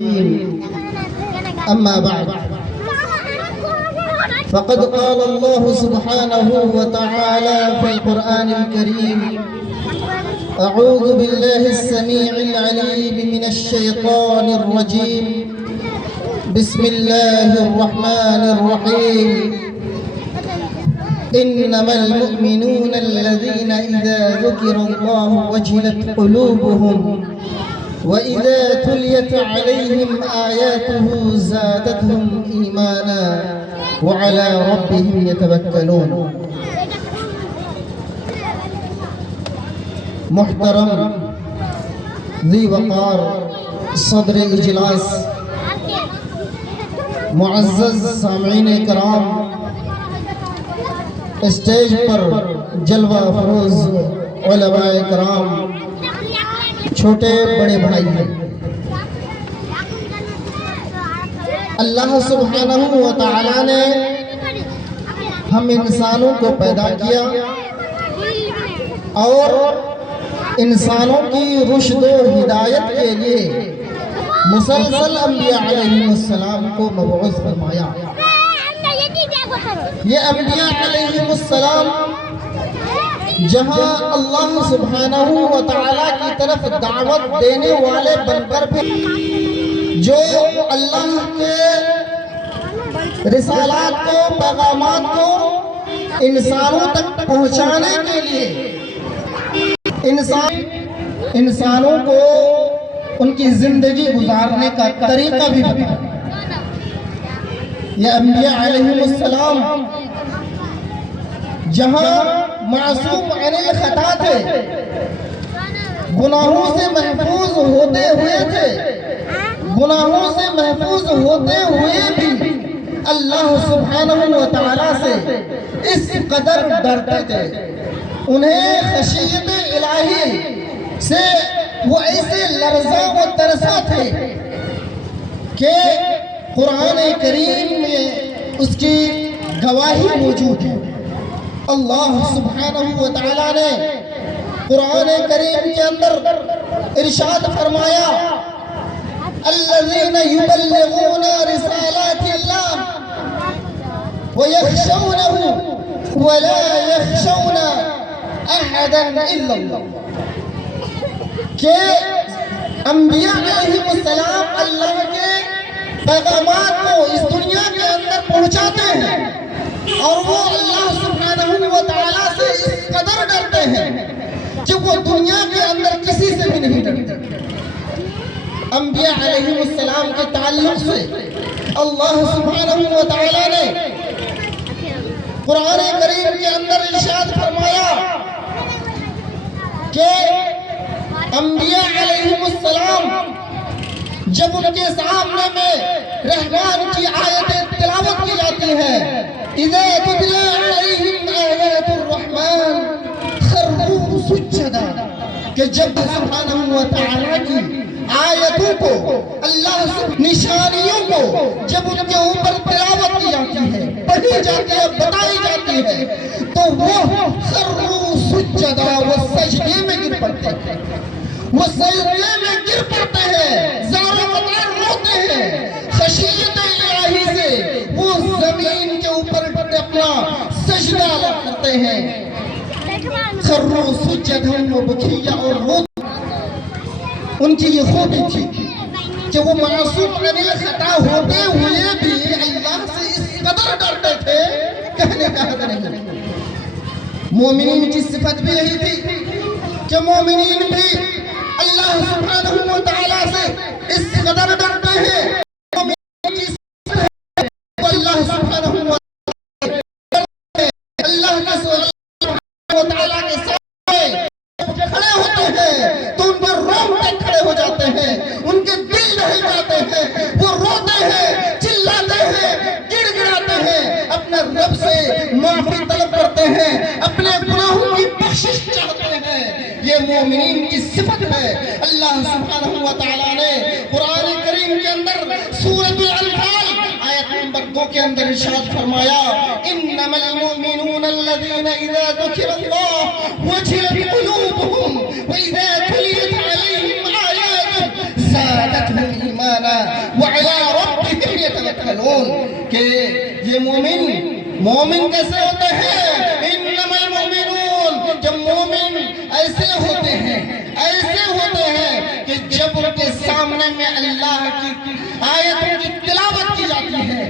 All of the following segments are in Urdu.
أما بعد فقد قال الله سبحانه وتعالى في القرآن الكريم: أعوذ بالله السميع العليم من الشيطان الرجيم. بسم الله الرحمن الرحيم. إنما المؤمنون الذين إذا ذكر الله وجلت قلوبهم وإذا تليت عليهم آياته زادتهم إيمانا وعلى ربهم يتوكلون. محترم ذی وقار صدر اجلاس، معزز سامعین کرام، اسٹیج پر جلوہ افروز علماء کرام، چھوٹے بڑے بھائی ہیں، اللہ سبحانہ و تعالی نے ہم انسانوں کو پیدا کیا اور انسانوں کی رشد و ہدایت کے لیے مسلسل انبیاء علیہ السلام کو مبعوث فرمایا۔ یہ انبیاء علیہ السلام جہاں اللہ سبحانہ و تعالیٰ کی طرف دعوت دینے والے بن کر بھی جو اللہ کے رسالات کو، پیغامات کو انسانوں تک پہنچانے کے لیے انسانوں کو ان کی زندگی گزارنے کا طریقہ بھی بتایا۔ یہ انبیاء علیہ السلام جہاں معصوم عن الخطا تھے، گناہوں سے محفوظ ہوتے ہوئے بھی اللہ سبحانہ و تعالیٰ سے اس قدر ڈرتے تھے، انہیں خشیت الہی سے وہ ایسے لرزاں و ترساں تھے کہ قرآن کریم میں اس کی گواہی موجود ہے۔ اللہ سبحانہ و تعالیٰ نے قرآن کریم کے اندر ارشاد فرمایا: الذین یبلغون رسالات اللہ ویخشونہ ولا یخشون احدا الا اللہ، کہ انبیاء علیہ السلام اللہ کے پیغامات کو اس دنیا کے اندر پہنچاتے ہیں اور وہ اللہ سبحانہ و تعالیٰ سے اس قدر ڈرتے ہیں کہ وہ دنیا کے اندر کسی سے بھی نہیں ڈرتے۔ انبیاء علیہ السلام کے تعلق سے اللہ سبحانہ و تعالیٰ نے قرآن کریم کے اندر ارشاد فرمایا کہ انبیاء علیہ السلام جب ان کے سامنے میں رحمان کی آیتیں تلاوت کی جاتی ہیں، اذا تتلی علیہم آیات الرحمن خروا سجدا، کہ جب سبحانہ و تعالیٰ کی آیتوں کو، اللہ نشانیوں کو جب ان کے اوپر تلاوت کی جاتی ہے، پڑھی جاتی ہے، بتائی جاتی ہے، تو وہ خروا سجدا، وہ سجدے میں گر پڑتے ہیں، وہ سجدے میں گر پڑتے ہیں، زار و قطار روتے ہیں، خشیت الہی سے وہ زمین کے اوپر اپنا سجدہ کرتے ہیں۔ خروا سجدا و بکیا، اور روتے، ان کی یہ خوبی تھی کہ وہ معصوم عن الخطا ہوتے ہوئے بھی اللہ سے اس قدر ڈرتے تھے، کہنے کا حد نہیں۔ مومنین کی صفت بھی یہی تھی کہ مومنین بھی اللہ سبحانہ و تعالیٰ سے اس قدر ڈرتے ہیں، مومنین کی صفت ہے وہ اللہ سبحانہ و اللہ کا سبحانہ و تعالیٰ کے سامنے کھڑے ہوتے ہیں تو ان پر روتے کھڑے ہو جاتے ہیں، ان کے دل دہل جاتے ہیں، وہ روتے ہیں، چلاتے ہیں، گڑ گڑاتے ہیں، اپنے رب سے معافی طلب کرتے ہیں، اپنے گناہوں کی بخشش چاہتے ہیں۔ یہ مومنین کی صفت ہے۔ اللہ سبحانہ و تعالیٰ نے قرآن کریم کے اندر سورۃ الانفال آیت نمبر 2 کے اندر ارشاد فرمایا: انما المؤمنون الذین اذا ذکر اللہ وجلت قلوبهم واذا تلیت علیہم آیاتہ زادتهم ایمانا وعلى ربهم يتوكلون کہ یہ مومن کیسے ہوتے ہیں؟ انما المؤمنون، جب مومن ایسے ہوتے ہیں کہ جب ان کے سامنے میں اللہ کی آیتوں کی تلاوت کی جاتی ہے،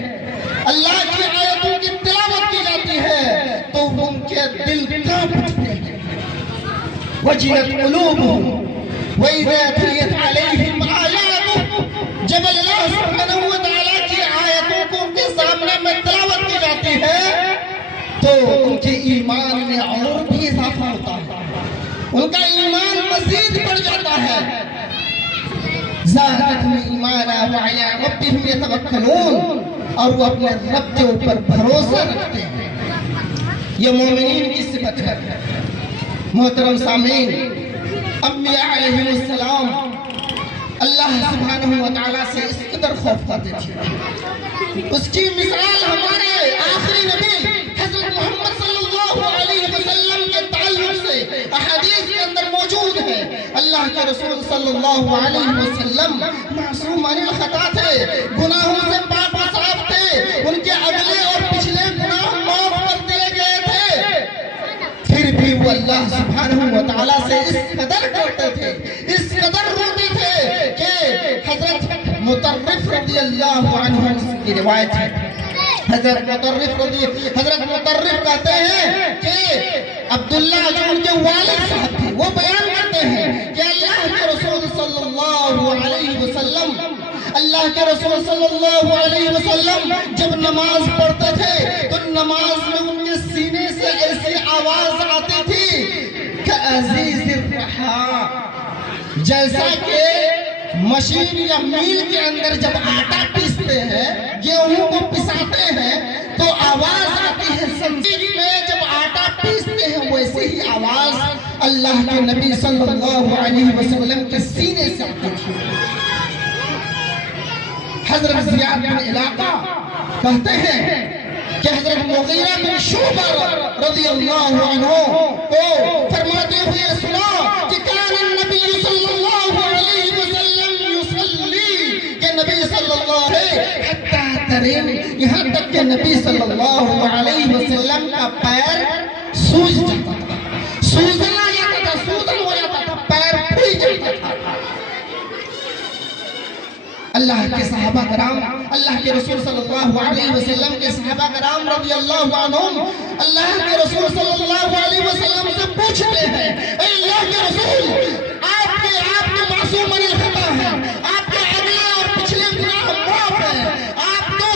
اللہ کی آیتوں کی تلاوت کی جاتی ہے تو ان کے دل کانپ اٹھتے ہیں۔ وجلت قلوبهم وإذا تليت عليهم آياته، جب اللہ سبحانہ وتعالی کی آیتوں کو ان کے سامنے میں تلاوت کی جاتی ہے تو ان کے ایمان میں اور بھی اضافہ ہوتا ہے، ان کا ایمان مزید بڑھ جاتا ہے۔ زادتهم ایمانا وعلی ربهم یتوکلون، اور وہ اپنے رب کے اوپر بھروسہ رکھتے ہیں۔ یہ مومنین کی صفت ہے۔ محترم سامعین، انبیاء علیہ السلام اللہ سبحانہ وتعالی سے اس قدر خوف کرتے تھے، اس کی مثال ہمارے آخری نبی حضرت محمد صلی اللہ علیہ وسلم کے تعلق سے احادیث کے اندر موجود ہے۔ اللہ کے رسول صلی اللہ علیہ وسلم معصوم عن الخطا تھے، گناہوں سے پاک و صاف تھے، ان کے اگلے اور پچھلے گناہ معاف کر دیے گئے تھے، پھر بھی وہ اللہ سبحانہ وتعالی سے اس قدر کرتے تھے، اس قدر روتے تھے کہ حضرت مطرف رضی اللہ عنہ کی روایت ہے، حضرت مطرف کہتے ہیں کہ عبداللہ جو ان کے والد صاحب تھے وہ بیان کرتے ہیں کہ اللہ کے رسول صلی اللہ علیہ وسلم جب نماز پڑھتے تھے تو نماز میں ان کے سینے سے ایسی آواز آتی تھی کہ عزیز الرحا، جیسا کہ مشین یا میل کے اندر جب آٹا پیستے ہیں، گیہوں کو پساتے ہیں تو آواز آتی ہے، سمجھ میں جب آٹا پیستے ہیں ویسے ہی آواز اللہ کے نبی صلی اللہ علیہ وسلم کے سینے سے آتی تھی۔ حضرت زیاد بن علاقہ کہتے ہیں کہ حضرت مغیرہ بن شعبہ رضی اللہ عنہ کو فرماتے ہوئے سنا کہ کان النبی صلی اللہ علیہ وسلم یصلی، کہ نبی صلی اللہ علیہ حتی ترین، یہاں تک کہ نبی صلی اللہ علیہ وسلم کا پیر سوج جاتا تھا، سوزن ہو جاتا تھا، پیر پھول جاتا تھا۔ اللہ کے صحابہ کرام، اللہ کے رسول صلی اللہ علیہ وسلم کے صحابہ کرام رضی اللہ عنہم اللہ کے رسول صلی اللہ علیہ وسلم سے پوچھتے ہیں، اے اللہ کے رسول، آپ کے معصوم عن الخطا ہیں، آپ کے اگلے اور پچھلے گناہ معاف ہیں، آپ کو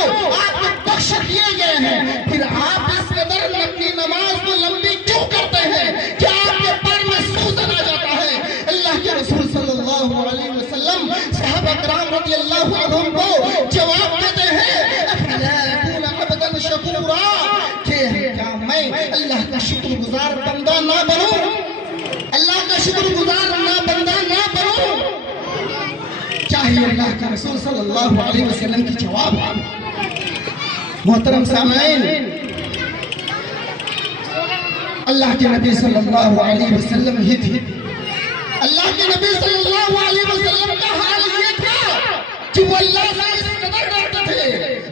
بخش دیے گئے ہیں، پھر آپ اس قدر اپنی نماز کو لمبی کیوں کرتے ہیں کہ آپ کے پیر میں سوزن آ جاتا ہے؟ اللہ کے رسول صلی اللہ علیہ وسلم صحابہ کرام رضی اللہ عنہم کو جواب دیتے ہیں، افلا اکون عبدا شکورا، کہ کیا میں اللہ کا شکر گزار بندہ نہ بنوں، اللہ کا شکر گزار بندہ نہ بنوں؟ چاہیے اللہ کے رسول صلی اللہ علیہ وسلم کی جواب۔ محترم سامعین، اللہ کے نبی صلی اللہ علیہ وسلم ہی تھی، اللہ کے نبی صلی اللہ علیہ وسلم کا حال یہ تھا کہ وہ اللہ سے اس قدر ڈرتے تھے،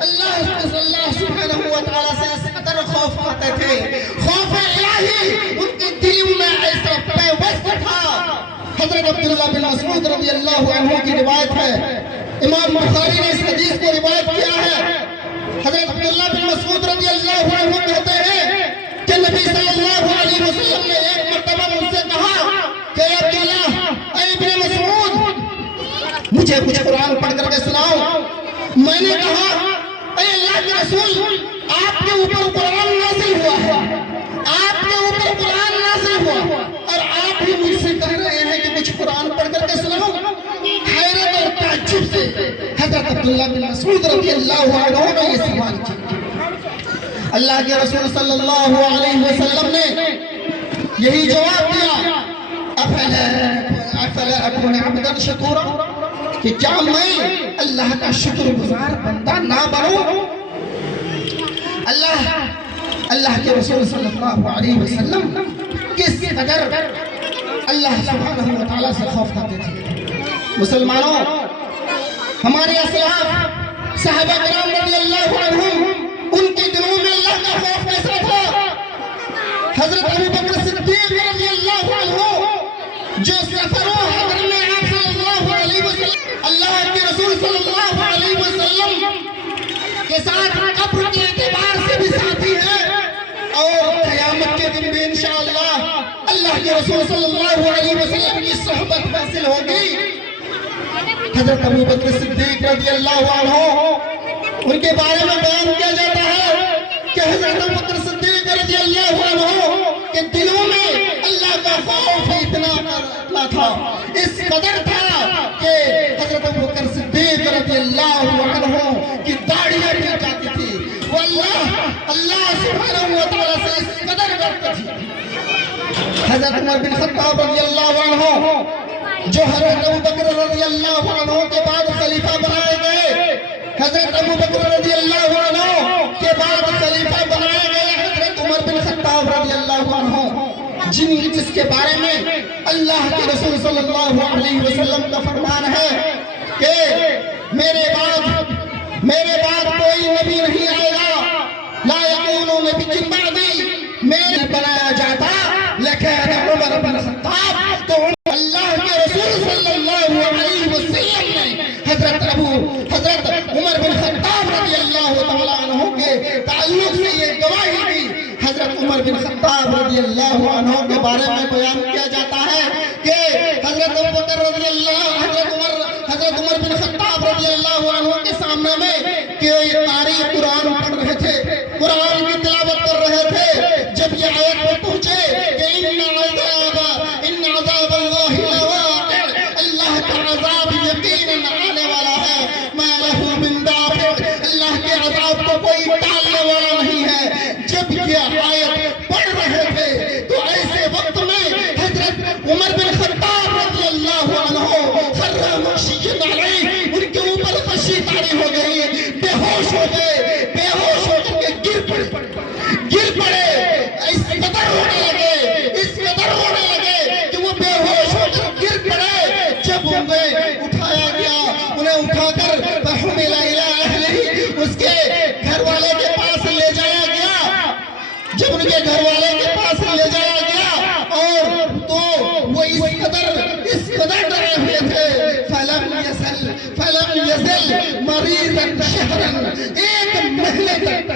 اللہ سبحانہ وتعالی سے اس قدر خوف کرتے تھے، خوف الہی ان کے دلوں میں ایسا پیوست تھا۔ حضرت عبداللہ بن مسعود رضی اللہ عنہ کی روایت ہے، امام بخاری نے اس حدیث کو روایت کیا ہے۔ حضرت عبداللہ بن مسعود رضی اللہ عنہ کہتے ہیں کہ نبی صلی اللہ علیہ وسلم نے ایک مرتبہ مجھ سے کہا کہ عبداللہ، اے ابن مسعود، مجھے کچھ قرآن پڑھ کر کے سناؤ۔ میں نے کہا، اے اللہ کے رسول، آپ کے اوپر قرآن نازل ہوا ہے، آپ کے اوپر قرآن نازل ہوا، اور آپ بھی مجھ سے کہہ رہے ہیں کہ کچھ قرآن پڑھ کر کے سناؤ۔ حیرت اور تعجب سے حضرت عبداللہ بن مسعود رضی اللہ عنہ نے یہ سوال کیا۔ اللہ کے رسول صلی اللہ علیہ وسلم نے یہی جواب دیا، افلا اکون عبدا شکورا، کہ کیا میں اللہ کا شکر گزار بندہ نہ بنوں؟ اللہ کے رسول صلی اللہ علیہ وسلم کس قدر اللہ سبحانہ وتعالی سے خوف کرتے تھے۔ مسلمانوں، ہمارے اسلاف صحابہ کرام رضی اللہ عنہم ان کے دلوں میں اللہ کا خوف کیسا تھا؟ حضرت ابو بکر صدیق رضی اللہ عنہ جو سفروں حضر میں آپ صلی اللہ علیہ وسلم اللہ کے رسول صلی اللہ علیہ وسلم کے ساتھ قبر کے اعتبار سے بھی ساتھی ہیں اور قیامت کے دن بھی انشاءاللہ اللہ کے رسول صلی اللہ علیہ وسلم کی صحبت حاصل ہوگی۔ حضرت ابو بکر صدیق رضی اللہ عنہ ان کے بارے میں بیان کیا جاتا ہے کہ حضرت ابو بکر صدیق رضی اللہ عنہ کے دلوں میں اللہ کا خوف اتنا تھا، اس قدر تھا کہ حضرت ابو بکر صدیق رضی اللہ عنہ کی داڑھیاں گر جاتی تھی، وہ اللہ سبحانہ و تعالیٰ سے اس قدر ڈرتے تھے۔ حضرت عمر بن خطاب رضی اللہ عنہ جو حضرت ابو بکر رضی اللہ عنہ کے بعد خلیفہ بنائے گئے، حضرت ابو بکر رضی اللہ عنہ کے بعد خلیفہ بنائے گئے حضرت عمر بن خطاب رضی اللہ عنہ، جس کے بارے میں اللہ کے رسول صلی اللہ علیہ وسلم کا فرمان ہے کہ میرے بعد کوئی نبی نہیں آئے گا، لا یکون نبی بعدی، میں بنایا جاتا لیکن عمر بن خطاب تو اللہ کے رسول صلی اللہ علیہ وسلم نے حضرت عمر بن خطاب رضی اللہ تعالیٰ عنہ کے تعلق سے یہ گواہی دی۔ حضرت عمر بن خطاب رضی اللہ عنہ کے بارے میں بیان کیا جاتا ہے کہ حضرت ابو بکر رضی اللہ حضرت عمر بن خطاب رضی اللہ عنہ کے سامنے میں کہ قاری قرآن پڑھ رہے تھے، قرآن کی تلاوت کر رہے تھے، جب یہ آیت پر پہنچے کہ ان عذاب اللہ لواقع، اللہ کا عذاب یقیناً آنے والا ہے، ما لہ من دافع، اللہ کے عذاب کو کوئی ٹالنے والا نہیں ہے۔ جب یہ آیت پڑھ رہے تھے تو ایسے وقت میں حضرت عمر بن خطاب رضی اللہ عنہ خر مغشی علیہ، ان کے اوپر خشی طاری ہو گئی، بے ہوش ہو گئے، بے ہوش ہو کر کے گر پڑے، اس قدر ہونے لگے کہ وہ بے ہوش ہو کر گر پڑے۔ جب انہیں اٹھایا گیا، انہیں اٹھا کر فحمل الی اہلہ، اس کے گھر والے کے پاس لے جایا گیا، جب ان کے گھر والے کے پاس لے جایا گیا اور تو وہ اس قدر ڈرے ہوئے تھے، فلم یزل مریضا شہرا، ایک مہینے تک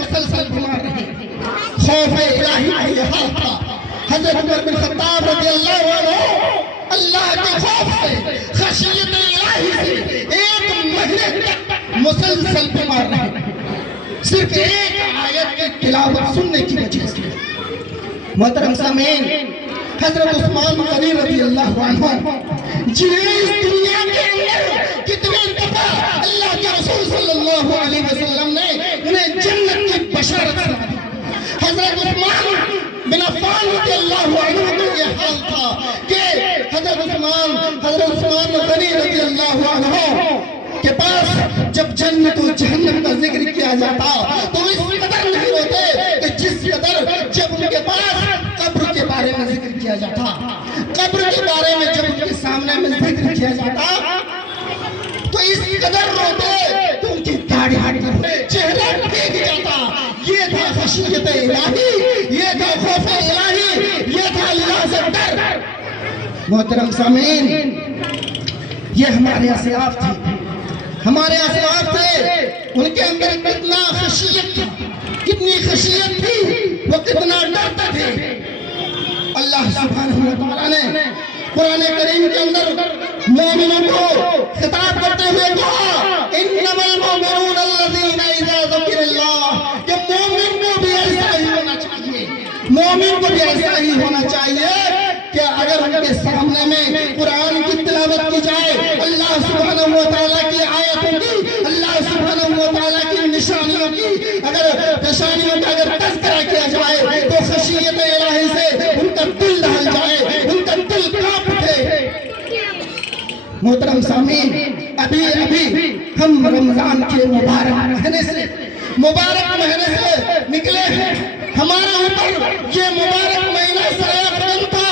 مسلسل بیمار رہے۔ خوف الہی کا یہ حال تھا۔ حضرت عمر بن خطاب رضی اللہ عنہ اللہ کے خوف سے، خشیت الہی سے ایک مہینے تک مسلسل بیمار رہے، صرف ایک آیت کی تلاوت سننے کی وجہ سے۔ محترم سامعین، حضرت عثمان غنی رضی اللہ عنہ جنہیں اس دنیا کے اندر کتنے دفعہ اللہ کے رسول صلی اللہ علیہ وسلم نے انہیں جنت کی بشارت سنا دی، حضرت عثمان بن عفان رضی اللہ عنہ کا یہ حال تھا کہ حضرت عثمان غنی رضی اللہ عنہ کے پاس جب جنت و جہنم کا ذکر کیا جاتا تو اس قدر نہیں ہوتے کہ جس قدر جب ان کے پاس قبر کے بارے میں ذکر کیا جاتا، قبر کے بارے میں جب ان کے سامنے میں ذکر کیا جاتا تو اس قدر روتے تو ان کی داڑھی چہرہ بھیگ جاتا۔ یہ تھا خشیت الہی، یہ تھا خوف الہی، یہ تھا اللہ سے ڈر۔ محترم سامعین، یہ ہمارے اسلاف تھے، ہمارے اسلاف تھے، ان کے اندر کتنا خشیت تھی، کتنی خشیت تھی، وہ کتنا ڈرتے تھے۔ اللہ سبحانہ و تعالیٰ نے قرآن کریم کے اندر مومنوں کو خطاب کرتے ہوئے کہا انما المؤمنون الذین اذا ذکر اللہ، کہ مومن کو بھی ایسا ہی ہونا چاہیے، مومن کو بھی ایسا ہی ہونا چاہیے کہ اگر ان کے سامنے میں قرآن کی تلاوت کی جائے، اللہ سبحانہ و تعالیٰ کی آیتوں کی، اللہ سبحانہ و تعالیٰ کی نشانیوں کی اگر تذکرہ کیا جائے تو خشیت الہی سے ان کا دل دہل جائے، ان کا دل کانپ اٹھے۔ محترم سامعین، ابھی ہم رمضان کے مبارک مہینے سے نکلے ہیں، ہمارا اوپر یہ مبارک مہینہ سایہ تھا،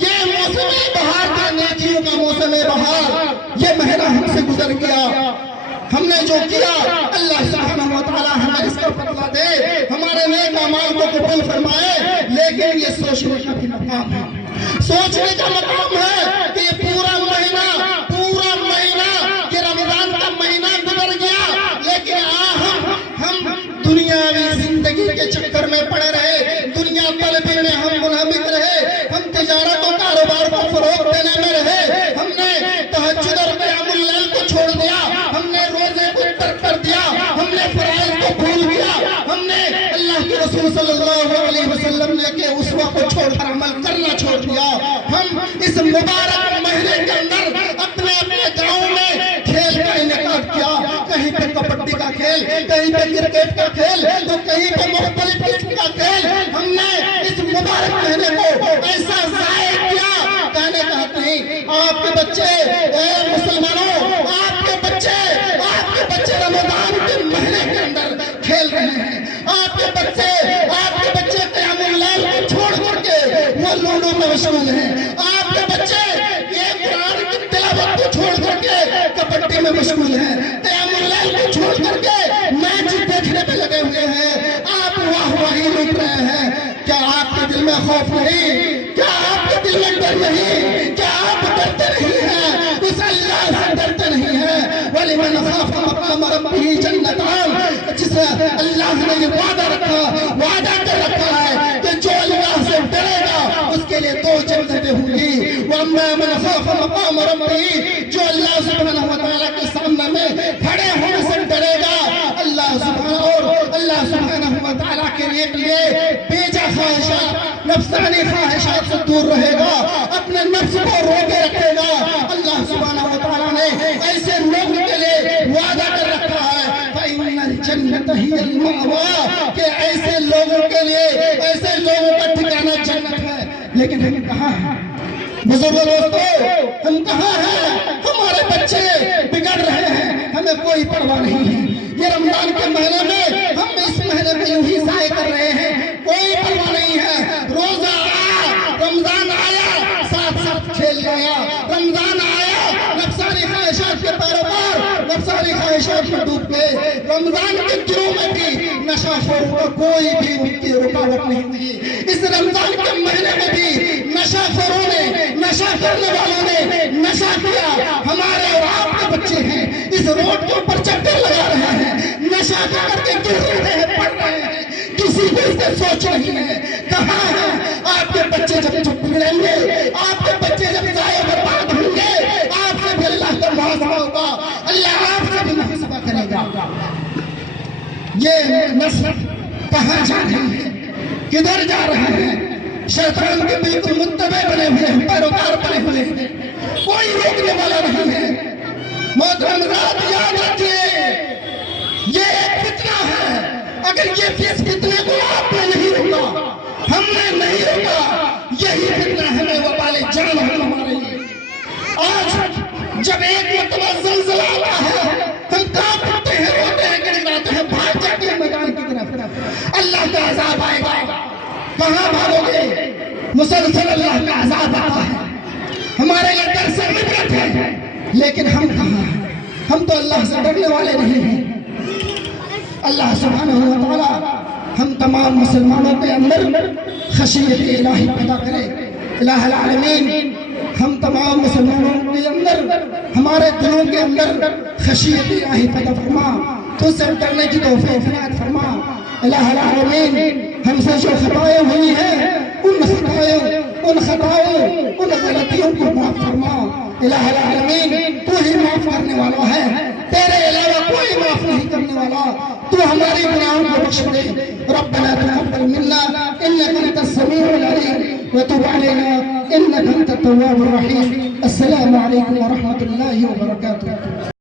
یہ موسم بہار کا، نیکیوں کا موسم بہار، یہ مہینہ گزر گیا. ہم نے جو کیا اللہ سبحانہ و تعالیٰ ہمیں اس کا بدلہ دے, ہمارے نیک اعمال کو قبول فرمائے. لیکن یہ سوچنے کا بھی مقام ہے, سوچنے کا مقام ہے کہ یہ پورا مہینہ کہ رمضان کا مہینہ گزر گیا, لیکن ہم دنیاوی زندگی کے چکر میں پڑے رہے, دنیا طلبی میں ہم منہمک رہے, ہم تجارت و کاروبار کو فروغ دینے میں رہے, ہم نے تہجد اور قیام اللیل کو چھوڑ دیا, ہم نے روزے کو ترک کر دیا, ہم نے فرائض کو بھول گیا, ہم نے اللہ کے رسول صلی اللہ علیہ وسلم نے کہ اسوہ کو چھوڑ کر عمل کرنا چھوڑ دیا. ہم اس مبارک مہینے کے اندر اپنے گاؤں میں کھیل کا انعقاد کیا, کہیں پہ کبڈی کا کھیل, کہیں پہ کرکٹ کا کھیل, تو کہیں پہ مختلف قسم کا کھیل. ہم نے اس مبارک مہینے کو ایسا ضائع کیا, کہنے کا حق نہیں. آپ کے بچے مسلمانوں, آپ کے بچے رمضان کے مہینے کے اندر کھیل رہے ہیں, آپ کے بچے قیام اللیل کو چھوڑ کر کے وہ لوڈو میں مشغول ہیں, آپ کے بچے یہ قرآن کی تلاوت کو چھوڑ کر کے کبڈی میں مشغول ہیں, قیام اللیل کو چھوڑ کر کے میچ دیکھنے پہ لگے ہوئے ہیں. آپ واہ واہی لوٹ رہے ہیں. کیا آپ کے دل میں خوف نہیں؟ کیا آپ کے دل میں ڈر نہیں؟ کیا آپ ڈرتے نہیں ہیں؟ اس اللہ سے ڈرتے نہیں ہیں؟ وَلِمَنْ خَافَ مَقَامَ رَبِّهِ جَنَّتَانِ, جس اللہ نے یہ وعدہ کر رکھا ہے کہ جو اللہ سے ڈرے گا اس کے لیے 2 جنتیں ہوں گی. وَأَمَّا مَنْ خَافَ مَقَامَ رَبِّهِ, جو اللہ سبحانہ و تعالیٰ کے سامنے میں کھڑے ہونے سے ڈرے گا, اللہ سبحانہ و تعالیٰ کے لیے بیجا خواہشات, نفسانی خواہشات سے دور رہے گا, اپنے نفس کو روکے رکھے گا. اللہ سبحانہ و تعالیٰ نے ایسے لوگوں کے لیے وعدہ کر رکھا ہے فَإِنَّ الْجَنَّةَ هِيَ الْمَأْوَىٰ, کہ ایسے لوگوں کے لیے, ایسے لوگوں کا ٹھکانہ جنت ہے. لیکن ہم کہاں ہیں بزرگوں دوستو, ہم کہاں ہیں؟ ہمارے بچے بگڑ رہے ہیں, ہمیں کوئی پرواہ نہیں ہے. یہ رمضان کے مہینے میں ہم اس مہینے میں یوں ہی ضائع کر رہے ہیں, کوئی پرواہ نہیں ہے. روزہ آیا, رمضان آیا, ساتھ کھیل گیا, رمضان آیا, نفسانی خواہشات کے پیروکار نفسانی خواہشات میں ڈوب گئے. رمضان کے دنوں میں بھی نشہ خوروں کو کوئی بھی ان کی رکاوٹ نہیں ہوئی. اس رمضان کے مہینے میں بھی نشہ خوروں نے, نشہ کرنے والوں نے نشہ کیا. ہمارے اور آپ کے بچے ہیں اس روڈ کے اوپر چکر لگا رہے ہیں, نشہ کر کے گر رہے ہیں, پڑھ رہے ہیں, کسی کو اس سے سوچ نہیں ہے. کہاں ہیں آپ کے بچے جب بگڑیں گے, آپ کے بچے جب ضائع برباد ہوں گے, آپ سے بھی اللہ کا محاسبہ ہوگا, اللہ آپ سے بھی محاسبہ کرے گا. یہ نسل کہاں جا رہی ہے, کدھر جا رہے ہیں؟ شیطان کے بالکل متبع بنے ہوئے ہیں, پیروکار بنے ہوئے ہیں, کوئی روکنے والا نہیں ہے. محترم حضرات یاد رکھیے, یہ ایک فتنہ ہے. اگر یہ فتنے کو آپ نے نہیں روکا, ہم نے نہیں روکا, یہی فتنہ ہمیں وبال جان ہے ہمارے لیے. آج جب ایک مرتبہ زلزلہ آتا ہے, ہم کام کرتے ہیں, روتے ہیں, گڑگڑاتے ہیں, بھاگ جاتے ہیں میدان کی طرف. اللہ کا عذاب آئے گا, کہاں بھاگو گے؟ مسلسل اللہ کا عذاب آتا ہے. ہمارے لیے درس عبرت ہے, لیکن ہم کہاں ہیں؟ ہم تو اللہ سے ڈرنے والے نہیں ہیں. اللہ سبحانہ و تعالی ہم تمام مسلمانوں کے اندر خشیت الہی پیدا کرے. الہ العالمین ہم تمام مسلمانوں کے اندر, ہمارے دلوں کے اندر خشیت الہی پیدا فرما, تو سے ڈرنے کی توفیق عنایت فرما. الہ العالمین ہم سے جو خطائیں ہوئی ہیں ان غلطیوں کو معاف فرما. الہ العالمین تو ہی معاف کرنے والا ہے, تیرے علاوہ کوئی معاف نہیں کرنے والا. تو ہماری گناہوں کو بخش دے. ربنا تقبل منا انك انت السميع العليم وتب علينا انك انت التواب الرحيم. السلام عليكم ورحمة الله وبركاته.